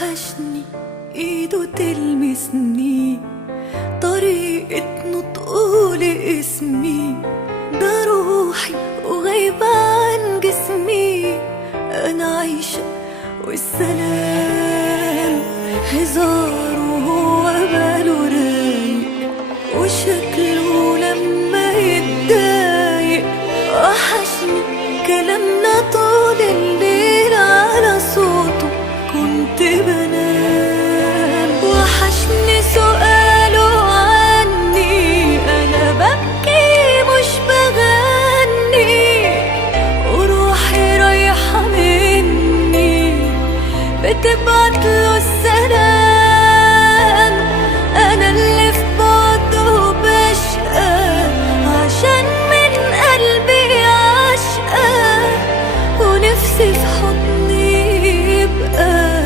وحشني ايده تلمسني، طريقة نطقه لاسمي، ده روحي وغايبة عن جسمي. انا عايشة والسلام هزاره، هو باله رايق وشكله لما يتضايق. وحشني كلامنا طول الليل على صوته كنت بنام. وحشني سؤاله عني، انا ببكي مش بغني، وروحي رايحة مني بتبعتله السلام. انا اللي في بعده بشقى عشان من قلبي عشقى، ونفسي في حضني يبقى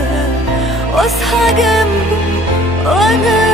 واصحى جنبه وانا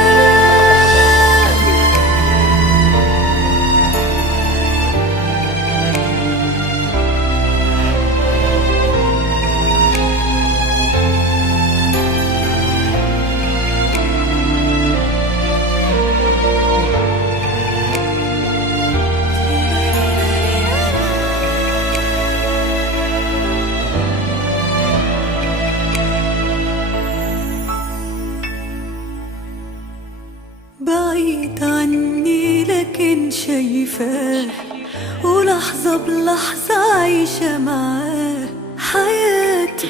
بعيد عني لكن شايفاه، ولحظة بلحظة عايشة معاه. حياتي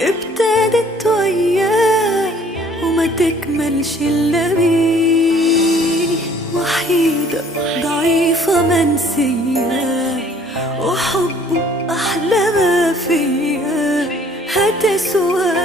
ابتدت وياه وما تكملش إلا بيه. وحيدة ضعيفة منسية، وحبه أحلى ما فيا. هتسوى